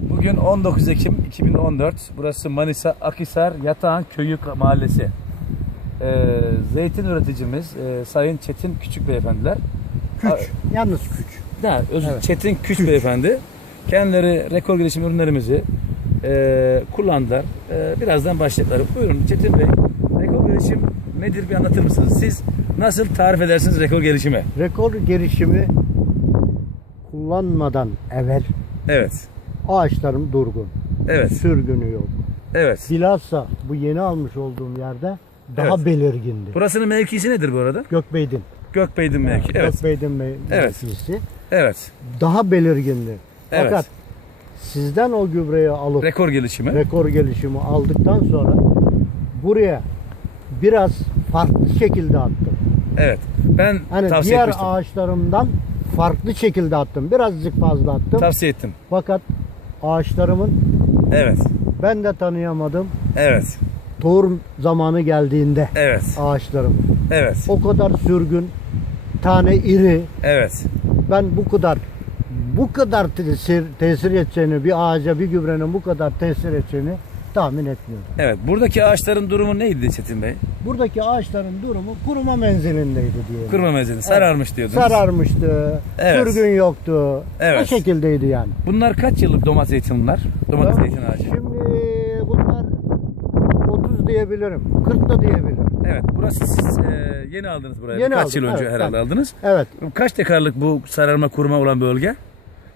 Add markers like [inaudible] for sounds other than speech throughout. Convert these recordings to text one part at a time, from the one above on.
Bugün 19 Ekim 2014. Burası Manisa Akhisar Yatağan Köyü Mahallesi. Ee, zeytin üreticimiz e, Sayın Çetin Küçük Beyefendiler. Küç. A- Yalnız küç. Da, özür Evet. Çetin Küç Beyefendi. Kendileri rekor gelişim ürünlerimizi e, kullandılar. E, birazdan başlayacaklar. Buyurun Çetin Bey. Rekor gelişim nedir bir anlatır mısınız? Siz nasıl tarif edersiniz rekor gelişimi? Rekor gelişimi kullanmadan evvel Evet. Ağaçlarım durgun. Evet. Sürgünü yok. Evet. Bilhassa bu yeni almış olduğum yerde daha Evet. belirgindi. Burasının mevkisi nedir bu arada? Gökbeydin. Gökbey'in mevki. Evet. Gökbeydin me- Evet. mevkisi. Evet. Daha belirgindi. Evet. Fakat sizden o gübreyi alıp Rekor gelişimi. rekor gelişimi aldıktan sonra buraya biraz farklı şekilde attım. Evet. Ben Hani tavsiye diğer etmiştim. ağaçlarımdan farklı şekilde attım. Birazcık fazla attım. Tavsiye ettim. Fakat ağaçlarımın Evet. ben de tanıyamadım. Evet. Tohum zamanı geldiğinde Evet. ağaçlarım Evet. o kadar sürgün, tane iri. Evet. Ben bu kadar bu kadar tesir, tesir edeceğini bir ağaca bir gübrenin bu kadar tesir edeceğini tahmin etmiyordum. Evet. Buradaki ağaçların durumu neydi Çetin Bey? Buradaki ağaçların durumu kuruma menzilindeydi diye. Kurma mezini. Sararmış diyordunuz. Sararmıştı, Evet. sürgün yoktu. Evet. O şekildeydi yani. Bunlar kaç yıllık domates zeytin bunlar? Domates zeytin ağacı. Şimdi bunlar 30 diyebilirim, 40 da diyebilirim. Evet. Burası siz e, yeni aldınız buraya. Yeni Kaç aldım, yıl önce evet, herhalde ben- aldınız. Evet. Kaç dekarlık bu sararma kurma olan bölge?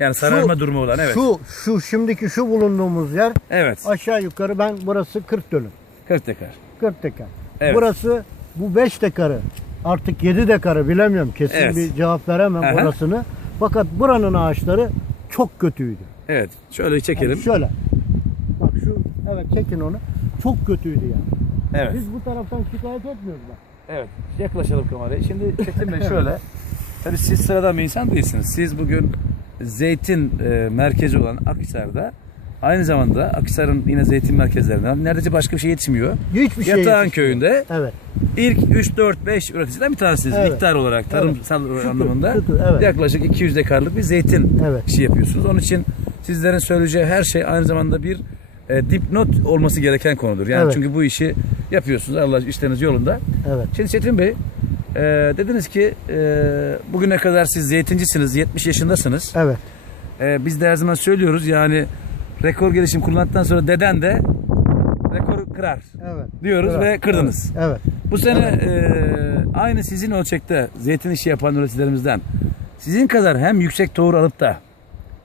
Yani sararma Şu- durumu olan evet. Şu şu şimdiki şu bulunduğumuz yer Evet. aşağı yukarı ben burası 40 dönüm. 40 dekar. 40 dekar. Evet. Burası bu 5 dekarı artık 7 dekarı bilemiyorum kesin Evet. bir cevap veremem Aha. orasını. Fakat buranın ağaçları çok kötüydü. Evet. Şöyle çekelim. Yani şöyle. Bak şu evet çekin onu. Çok kötüydü yani. Evet. Biz bu taraftan şikayet etmiyoruz bak. Evet. Yaklaşalım kameraya. Şimdi Çetin Bey [laughs] şöyle. Tabii siz sıradan bir insan değilsiniz. Siz bugün zeytin e, merkezi olan Akhisar'da aynı zamanda Akhisar'ın yine zeytin merkezlerinden neredeyse başka bir şey yetişmiyor. Hiçbir şey Yatağan yetişmiyor. köyünde Evet. ilk 3 4 5 üreticiden bir tanesiniz. Evet. Miktar olarak tarımsal Şükür, anlamında şükür, evet. yaklaşık 200 dekarlık bir zeytin Evet. işi yapıyorsunuz. Onun için sizlerin söyleyeceği her şey aynı zamanda bir e, dipnot olması gereken konudur. Yani Evet. çünkü bu işi yapıyorsunuz. Allah işleriniz yolunda. Evet. Şimdi Çetin Bey e, dediniz ki e, bugüne kadar siz zeytincisiniz, 70 yaşındasınız. Evet. E, biz de her zaman söylüyoruz yani rekor gelişim kullandıktan sonra deden de rekor kırar Evet. diyoruz Evet. ve kırdınız. Evet. Bu sene e, aynı sizin ölçekte zeytin işi yapan üreticilerimizden sizin kadar hem yüksek tohum alıp da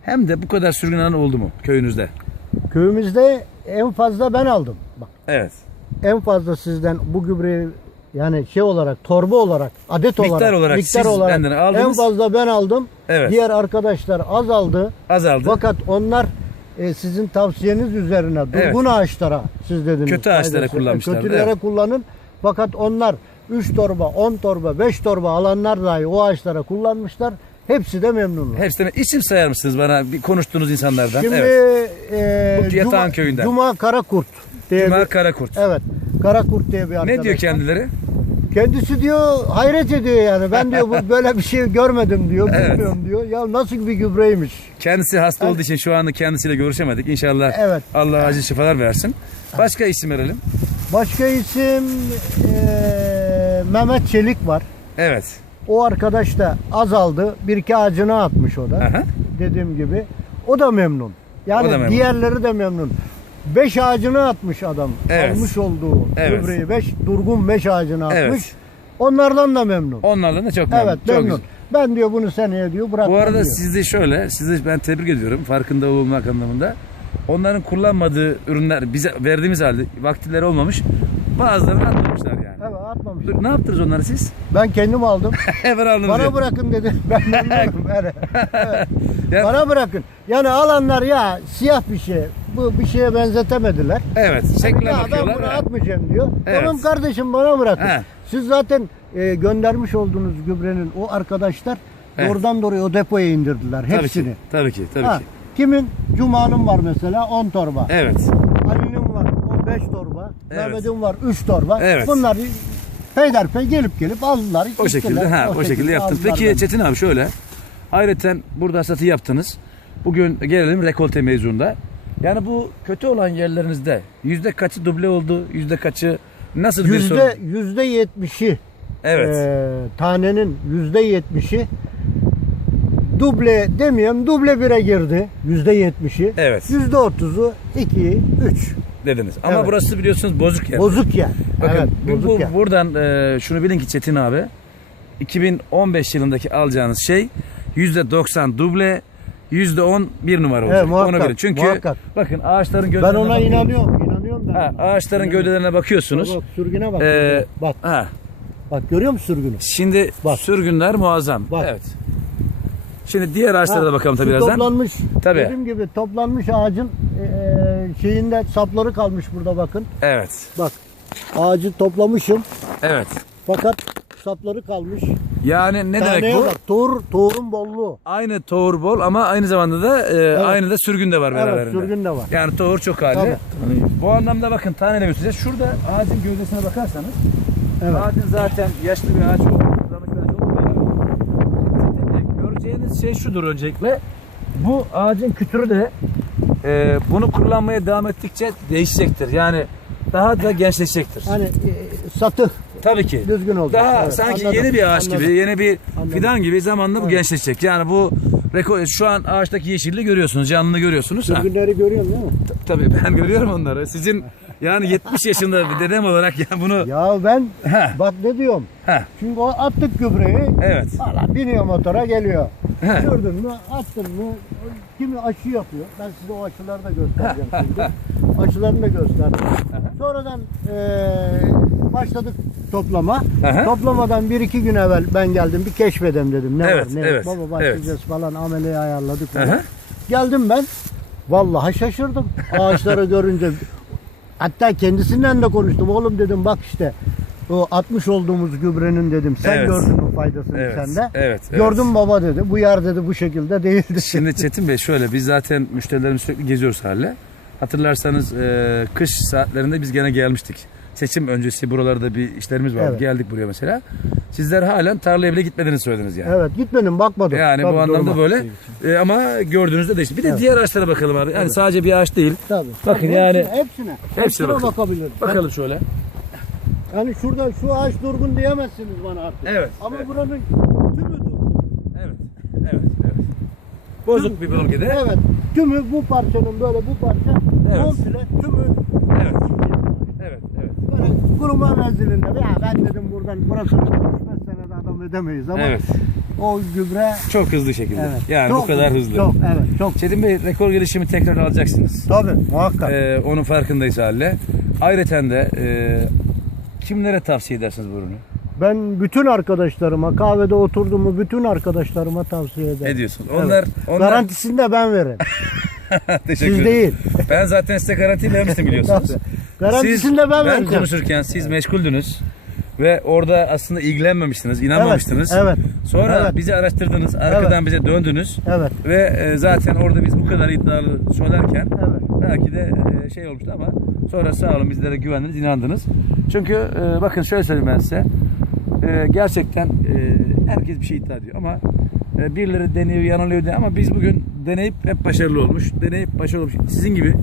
hem de bu kadar sürgün alan oldu mu köyünüzde? Köyümüzde en fazla ben aldım. Bak Evet. en fazla sizden bu gübreyi yani şey olarak torba olarak adet Miktar olarak olarak miktar siz olarak benden aldınız. en fazla ben aldım. Evet. Diğer arkadaşlar az aldı. Azaldı. Fakat onlar e, sizin tavsiyeniz üzerine durgun ağaçlara siz dediniz. Kötü ağaçlara faydası. kullanmışlar, Kötülere evet. kullanın. Fakat onlar 3 torba, 10 torba, 5 torba alanlar dahi o ağaçlara kullanmışlar. Hepsi de memnunlar. Hepsine isim sayar mısınız bana bir konuştuğunuz insanlardan? Şimdi evet. e, Yatağan Cuma, köyünden. Cuma Karakurt diye Cuma bir, Karakurt. Evet. Karakurt diye bir arkadaş. Ne diyor kendileri? Kendisi diyor hayret ediyor yani. Ben diyor bu [laughs] böyle bir şey görmedim diyor. Evet. Bilmiyorum diyor. Ya nasıl bir gübreymiş. Kendisi hasta olduğu için şu anda kendisiyle görüşemedik. İnşallah Evet. Allah acil şifalar versin. Başka isim verelim. Başka isim eee, Mehmet Çelik var. Evet. O arkadaş da azaldı. Bir iki ağacını atmış o da. Aha. Dediğim gibi. O da memnun. Yani O da memnun. diğerleri de memnun. Beş ağacını atmış adam. Evet. Almış olduğu Evet. gübreyi. Beş, durgun beş ağacını atmış. Evet. Onlardan da memnun. Onlarla da çok memnun. Evet Çok memnun. güzel. Ben diyor bunu seneye diyor bırakmam Bu arada diyor. sizi şöyle, sizi ben tebrik ediyorum farkında olmak anlamında. Onların kullanmadığı ürünler bize verdiğimiz halde vaktileri olmamış. Bazılarını atmamışlar yani. Evet atmamış. Dur, Ne yaptınız onları siz? Ben kendim aldım. [laughs] Hemen aldınız. Bana yani. bırakın dedi. [laughs] Ben memnunum. Evet. [laughs] Evet. Ya- Bana bırakın. Yani alanlar ya siyah bir şey. Bu bir şeye benzetemediler. Evet. Şekline ya ben bakıyorlar. bunu Ha. atmayacağım diyor. Evet. Tamam kardeşim bana bırakın. He. Siz zaten e, göndermiş olduğunuz gübrenin o arkadaşlar Evet. doğrudan doğruya o depoya indirdiler Tabii hepsini. ki. Tabii ki. Tabii Ha, ki. Kimin? Cuma'nın var mesela 10 torba. Evet. Ali'nin var o 5 torba. Evet. Mehmet'in var 3 torba. Evet. Bunlar peyderpey gelip gelip aldılar. O şekilde ha o, şekilde yaptın. aldılar Peki benden. Çetin abi şöyle. Ayrıca burada satı yaptınız. Bugün gelelim rekolte mevzunda. Yani bu kötü olan yerlerinizde yüzde kaçı duble oldu, yüzde kaçı nasıl bir sorun? Yüzde, yetmişi Evet. e, tanenin yüzde yetmişi duble demeyeyim duble bire girdi. Yüzde yetmişi. Evet. Yüzde otuzu iki, üç. dediniz. Ama Evet. burası biliyorsunuz bozuk yer. Bozuk yer. Bakın evet, bozuk bu- yer. buradan e, şunu bilin ki Çetin abi 2015 yılındaki alacağınız şey %90 duble %10 bir numara olacak. muhakkak, Onu bilin. Çünkü muhakkak. bakın ağaçların Ben gövdelerine ona bakıyoruz. inanıyorum. inanıyorum ben. Ha, ona. ağaçların İnanıyorum. gövdelerine bakıyorsunuz. Bak, sürgüne bak. Ee, bak. Ha, Bak görüyor musun sürgünü? şimdi Bak. sürgünler muazzam. Bak. Evet. Şimdi diğer ağaçlara da Ha, bakalım tabii birazdan. Toplanmış. Tabii. Dediğim gibi toplanmış ağacın e, şeyinde sapları kalmış burada bakın. Evet. Bak ağacı toplamışım Evet. fakat sapları kalmış. Yani ne Taneye demek bu? bak tohur, tohurun bolluğu. Aynı tohur bol ama aynı zamanda da e, aynı da sürgün de var Evet beraberinde. sürgün de var. Yani tohur çok hali. Tabii. Bu anlamda bakın taneyle göstereceğiz. Şurada ağacın gövdesine bakarsanız Evet. ağacın zaten yaşlı bir ağaç. Şimdi göreceğiniz şey şudur öncelikle. Bu ağacın kütürü de e, bunu kullanmaya devam ettikçe değişecektir. Yani daha da gençleşecektir. Hani e, satı Tabii ki. düzgün oldu. Daha Evet, sanki anladım, yeni bir ağaç anladım. gibi, yeni bir Anladım. fidan gibi zamanla bu Evet. gençleşecek. Yani bu rekor şu an ağaçtaki yeşilliği görüyorsunuz, canlını görüyorsunuz. Ha, Sürgünleri görüyorsun değil mi? tabii ben görüyorum onları. Sizin yani 70 yaşında bir dedem olarak ya bunu Ya ben Ha. bak ne diyorum. ha Çünkü o attık gübreyi. evet. Valla biniyor motora geliyor. He. Gördün mü attın mı kimi aşı yapıyor. Ben size o aşıları da göstereceğim [laughs] şimdi. Aşılarını da gösterdim. Sonradan eee, başladık toplama. Aha. Toplamadan bir iki gün evvel ben geldim bir keşfedem dedim. Ne Evet, var ne evet, yok. Baba başlayacağız falan ameleyi ayarladık. Aha. Geldim ben. Vallahi şaşırdım. Ağaçları görünce. Hatta kendisinden de konuştum. Oğlum dedim bak işte o atmış olduğumuz gübrenin dedim. Sen Evet. gördün mü faydasını Evet, sen de. evet, evet. Gördüm baba dedi. Bu yer dedi bu şekilde değildi. Şimdi Çetin Bey şöyle biz zaten müşterilerimiz sürekli geziyoruz hale. Hatırlarsanız e, kış saatlerinde biz gene gelmiştik. Seçim öncesi buralarda bir işlerimiz var. Evet. Geldik buraya mesela. Sizler halen tarlaya bile gitmediğinizi söylediniz yani. Evet gitmedim bakmadım. Yani Tabii, bu anlamda duruma. böyle E, ama gördüğünüzde değişti. Bir de Evet. diğer ağaçlara bakalım abi. Yani sadece bir ağaç değil. Tabii. Bakın Tabii, yani- hepsine, hepsine. Hepsine bakın. bakabiliriz. Bakalım şöyle. Yani şurada şu ağaç durgun diyemezsiniz bana artık. Evet. Ama evet. buranın tümü durgun. Evet. Evet. Evet. Bozuk bir bölgede. Evet. Tümü bu parçanın böyle bu parça Evet. komple tümü Evet. Evet. Evet. Böyle kuruma menzilinde ya ben dedim buradan burası 3 senede adam edemeyiz ama Evet. o gübre Çok hızlı şekilde. evet. Yani çok bu kadar hızlı. Çok evet çok. Çetin Bey rekor gelişimi tekrar alacaksınız. Tabii muhakkak. Ee, onun farkındayız halle. Ayrıca de e, kimlere tavsiye edersiniz bu ürünü? Ben bütün arkadaşlarıma kahvede oturduğumu bütün arkadaşlarıma tavsiye ederim. Ne diyorsunuz? Onlar, onlar... Garantisini de ben veririm. [laughs] Teşekkür Siz ederim. değil. Ben zaten size garanti vermiştim biliyorsunuz. [laughs] Tabii. Garantisini de ben, ben vereceğim. konuşurken siz meşguldünüz ve orada aslında ilgilenmemiştiniz, inanmamıştınız. Evet. Sonra Evet. bizi araştırdınız, arkadan bize döndünüz Evet. ve e, zaten orada biz bu kadar iddialı söylerken Evet. belki de e, şey olmuştu ama sonra sağ olun bizlere güvendiniz, inandınız. Çünkü e, bakın şöyle söyleyeyim ben size. Gerçekten herkes bir şey iddia ediyor ama birileri deniyor, yanılıyor diye ama biz bugün deneyip hep başarılı olmuş, deneyip başarılı olmuş. Sizin gibi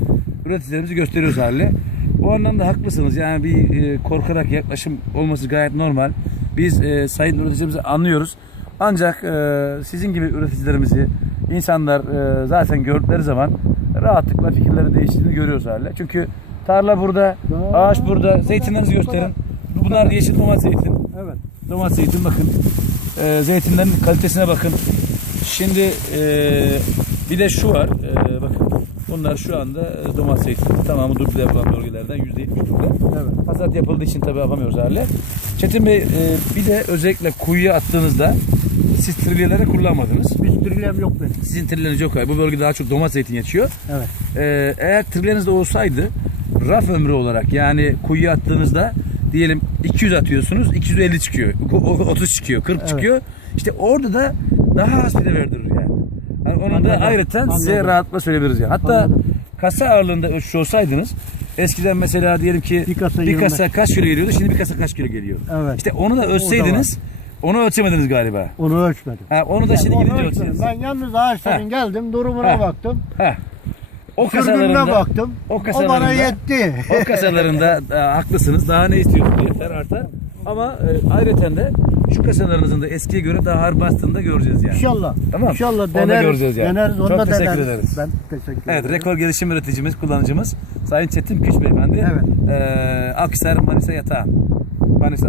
üreticilerimizi gösteriyoruz haliyle. Bu anlamda haklısınız. Yani bir e, korkarak yaklaşım olması gayet normal. Biz e, sayın üreticilerimizi anlıyoruz. Ancak e, sizin gibi üreticilerimizi insanlar e, zaten gördükleri zaman rahatlıkla fikirleri değiştiğini görüyoruz haliyle. Çünkü tarla burada, ağaç burada, zeytinlerinizi gösterin. Bunlar yeşil domates zeytin. Evet. Domates zeytin bakın. Ee, zeytinlerin kalitesine bakın. Şimdi e, bir de şu var. E. Bunlar şu anda e, domates zeytin. Tamamı duble yapılan bölgelerden %70 duble. Evet. Hasat yapıldığı için tabii yapamıyoruz hale. Çetin Bey e, bir de özellikle kuyuya attığınızda siz trilyeleri kullanmadınız. Bir trilyem yok benim. Sizin trilleriniz yok. Bu bölgede daha çok domates zeytin yetişiyor. Evet. Ee, eğer trilleriniz de olsaydı raf ömrü olarak yani kuyuya attığınızda diyelim 200 atıyorsunuz 250 çıkıyor. o- o- 30 çıkıyor 40 Evet. çıkıyor. İşte orada da daha az pide verdirir yani. onu da ayrıca size rahatlıkla söyleyebiliriz yani. Hatta Anladım. kasa ağırlığında ölçüş olsaydınız eskiden mesela diyelim ki Bir kasa bir kasa kaç kilo geliyordu şimdi bir kasa kaç kilo geliyor. Evet. İşte onu da O ölçseydiniz Onu ölçemediniz galiba. Onu ölçmedim. Ha, onu da şimdi Onu gidince ölçeceğiz. Ben yalnız ağaçların geldim, durumuna Heh. baktım. Heh. O kasalarında, baktım. o O, kasalarında- bana yetti. o kasalarında e, haklısınız. Daha ne istiyorsunuz yeter artar. Ama e, ayrıca de şu kasalarınızın da eskiye göre daha ağır bastığını da göreceğiz yani. İnşallah. Tamam. İnşallah Onu da deneriz. göreceğiz yani. Deneriz, onu Çok da teşekkür deneriz. ederiz. Ben teşekkür Evet, ederim. rekor gelişim üreticimiz, kullanıcımız Sayın Çetin Küç Beyefendi. Evet. E, Akhisar Manisa Yatağı. Manisa